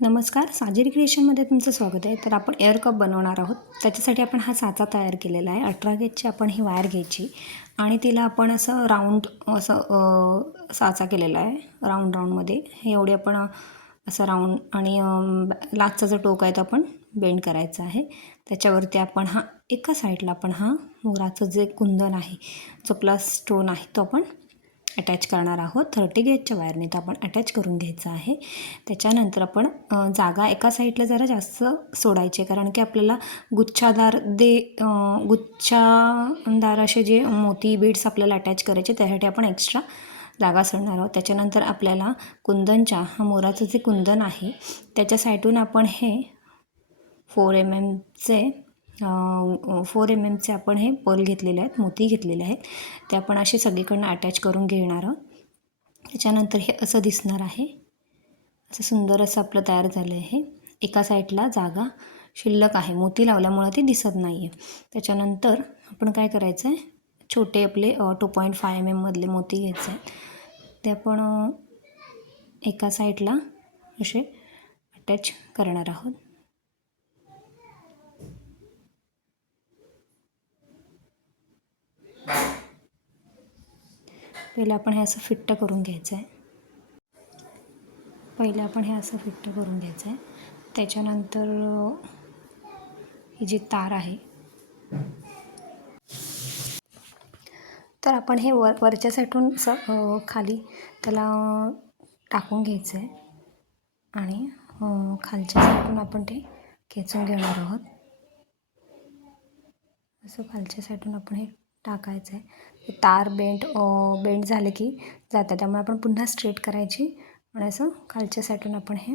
नमस्कार. साजिरी क्रिएशनमध्ये तुमचं स्वागत आहे. तर आपण एअर कप बनवणार आहोत. त्याच्यासाठी आपण हा साचा तयार केलेला आहे. अठरा गेजची आपण ही वायर घ्यायची. आणि तिला आपण असं राऊंड असं साचा केलेला आहे. राऊंड राऊंडमध्ये हे एवढे आपण असं राऊंड आणि लाचचा जो टोक आहे तो आपण बेंड करायचा आहे. त्याच्यावरती आपण हा एका साईडला आपण हा मोराचं जे कुंदन आहे जो प्लस स्टोन आहे तो आपण अटॅच करणार आहोत. थर्टी गेजच्या वायरने तो आपण अटॅच करून घ्यायचा आहे. त्याच्यानंतर आपण जागा एका साईडला जरा जास्त सोडायचे कारण की आपल्याला गुच्छादार दे गुच्छादार असे जे मोती बीड्स आपल्याला अटॅच करायचे त्यासाठी आपण एक्स्ट्रा जागा सोडणार आहोत. त्याच्यानंतर आपल्याला कुंदनच्या हा मोराचं जे कुंदन आहे त्याच्या साईडून आपण हे फोर एम एमचे फोर एम एमचे आपण हे पर्ल घेतलेले आहेत मोती घेतलेले आहेत. ते आपण असे सगळीकडनं अटॅच करून घेणार आहोत. त्याच्यानंतर हे असं दिसणार आहे. असं सुंदर असं आपलं तयार झालं आहे एका साईडला जागा शिल्लक आहे. मोती लावल्यामुळं ते दिसत नाही आहे त्याच्यानंतर आपण काय करायचं आहे छोटे आपले टू पॉईंट फाय एम एममधले मोती घ्यायचे आहेत. ते आपण एका साईडला असे अटॅच करणार आहोत. पहिले आपण हे असं फिट्ट करून घ्यायचं आहे. पहिले आपण हे असं फिट्ट करून घ्यायचं आहे. त्याच्यानंतर ही जी तार आहे. तर आपण हे वर वरच्या साईडून स खाली त्याला टाकून घ्यायचं आहे. आणि खालच्या साईडून आपण ते खेचून घेणार आहोत. असं खालच्या साईडून आपण हे टाकायचं आहे तार बेंड बेंड झाले की जातं. त्यामुळे आपण पुन्हा स्ट्रेट करायची आणि असं खालच्या साईडून आपण हे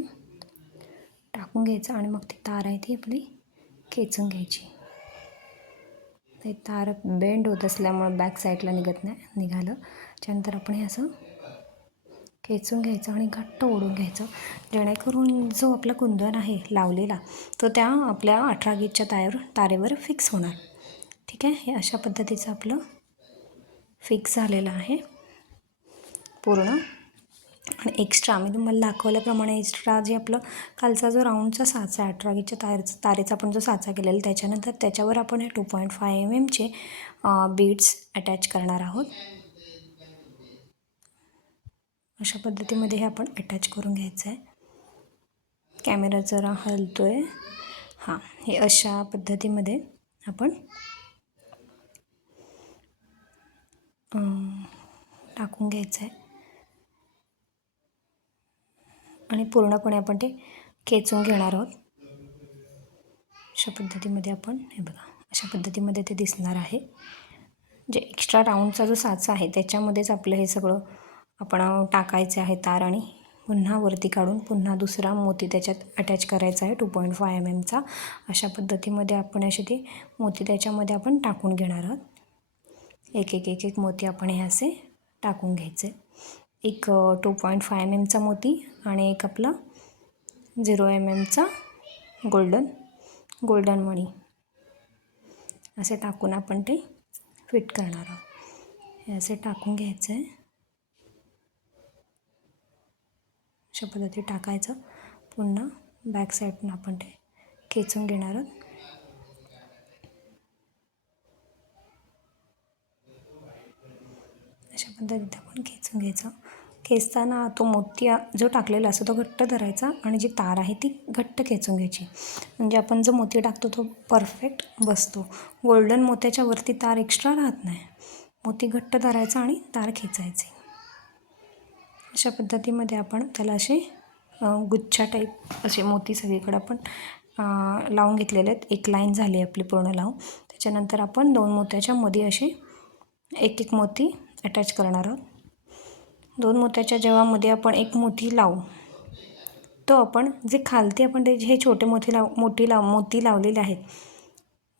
टाकून घ्यायचं आणि मग ती तार आहे ती आपली खेचून घ्यायची. ते तार बेंड होत असल्यामुळं बॅक साईडला निघत नाही निघालं. त्यानंतर आपण हे असं खेचून घ्यायचं आणि घट्ट ओढून घ्यायचं. जेणेकरून जो आपला कुंदन आहे लावलेला तो त्या आपल्या अठरा गीतच्या तारेवर तारेवर फिक्स होणार. ठीक आहे हे अशा पद्धतीचं आपलं फिक्स झालेलं आहे. पूर्ण. आणि एक्स्ट्रा मी तुम्हाला दाखवल्याप्रमाणे एक्स्ट्रा जे आपलं खालचा जो राऊंडचा साचा आहे अठरा तारेचा तारेचा आपण जो साचा केलेला त्याच्यानंतर त्याच्यावर आपण हे टू पॉईंट फाय एम एमचे बीड्स अटॅच करणार आहोत. अशा पद्धतीमध्ये हे आपण अटॅच करून घ्यायचं आहे. कॅमेरा जरा हलतो आहे हां हे अशा पद्धतीमध्ये आपण टाकून घ्यायचं आहे आणि पूर्णपणे आपण ते खेचून घेणार आहोत. अशा पद्धतीमध्ये आपण हे बघा अशा पद्धतीमध्ये ते दिसणार आहे. जे एक्स्ट्रा राऊंडचा जो साचा आहे त्याच्यामध्येच आपलं हे सगळं आपण टाकायचे आहे तार आणि पुन्हा वरती काढून पुन्हा दुसरा मोती त्याच्यात अटॅच करायचा आहे टू पॉईंट फाय एम एमचा अशा पद्धतीमध्ये आपण असे ते मोती त्याच्यामध्ये आपण टाकून घेणार आहोत. एक एक एक एक मोती आपण हे असे टाकून घ्यायचे. एक टू पॉईंट फाय एम एमचा मोती आणि एक आपला झिरो एम एमचा गोल्डन गोल्डन मणी. असे टाकून आपण ते फिट करणार आहोत. हे असे टाकून घ्यायचं. आहे अशा पद्धती टाकायचं. पुन्हा बॅक साईडनं आपण ते खेचून घेणार आहोत. अशा पद्धतीत आपण खेचून घ्यायचं. खेचताना तो मोतिया जो टाकलेला असतो तो घट्ट धरायचा आणि जी तार आहे ती घट्ट खेचून घ्यायची. म्हणजे आपण जो मोती टाकतो तो परफेक्ट बसतो. गोल्डन मोत्याच्या वरती तार एक्स्ट्रा राहत नाही. मोती घट्ट धरायचा आणि तार खेचायची. अशा पद्धतीमध्ये आपण त्याला असे गुच्छा टाईप असे मोती सगळीकडे आपण लावून घेतलेले आहेत. एक लाईन झाली आपली पूर्ण लावून. त्याच्यानंतर आपण दोन मोत्याच्या मध्ये असे एक एक मोती अटॅच करणार आहोत. दोन मोत्याच्या जेवामध्ये आपण एक मोती लावू. तो आपण जे खालती आपण ते हे छोटे मोती लाव मोठी लाव मोती लावलेले आहेत.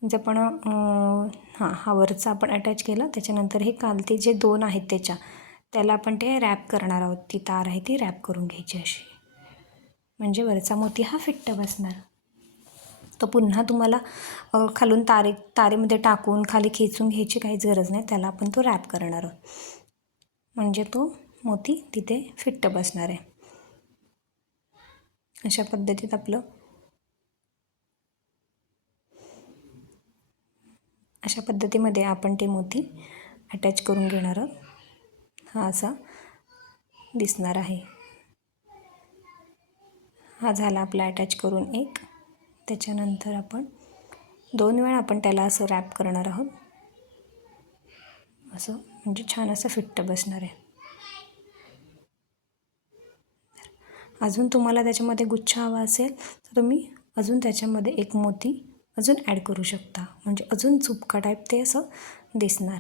जे आपण हां हा वरचा आपण अटॅच केला त्याच्यानंतर हे खालती जे दोन आहेत त्याच्या त्याला आपण ते रॅप करणार आहोत. ती तार आहे ती रॅप करून घ्यायची अशी. म्हणजे वरचा मोती हा फिट्ट बसणार. तो पुन्हा तुम्हाला खालून तारे तारेमध्ये टाकून खाली खेचून घ्यायची काहीच गरज नाही. त्याला आपण तो रॅप करणार आहोत. म्हणजे तो मोती तिथे फिट्ट बसणार आहे. अशा पद्धतीत आपलं अशा पद्धतीमध्ये आपण ते मोती अटॅच करून घेणार आहोत. हा असा दिसणार आहे. हा झाला आपला अटॅच करून एक. त्याच्यानंतर आपण दोन वेळा आपण त्याला असं रॅप करणार आहोत. असं म्हणजे छान असं फिट्ट बसणार आहे. अजून तुम्हाला त्याच्यामध्ये गुच्छ हवा असेल तर तुम्ही अजून त्याच्यामध्ये एक मोती अजून ॲड करू शकता. म्हणजे अजून चुपका टाईप ते असं दिसणार.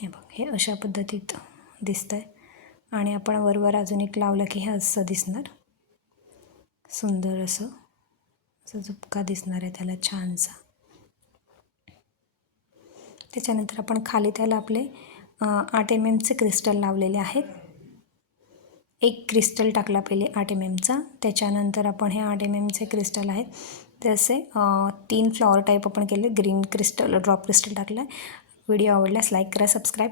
हे बघ हे अशा पद्धतीत दिसतं आहे आणि आपण वरवर अजून एक लावलं की हे असं दिसणार. सुंदर असं. झुपका दिसणार आहे त्याला छानसा. त्याच्यानंतर आपण खाली त्याला आपले आठ एम एमचे क्रिस्टल लावलेले आहेत. एक क्रिस्टल टाकला पहिले आठ एम एमचा त्याच्यानंतर आपण हे आठ एम एमचे क्रिस्टल आहेत. ते असे तीन फ्लॉवर टाईप आपण केले. ग्रीन क्रिस्टल ड्रॉप क्रिस्टल टाकलं आहे व्हिडिओ आवडल्यास लाईक करा सबस्क्राईब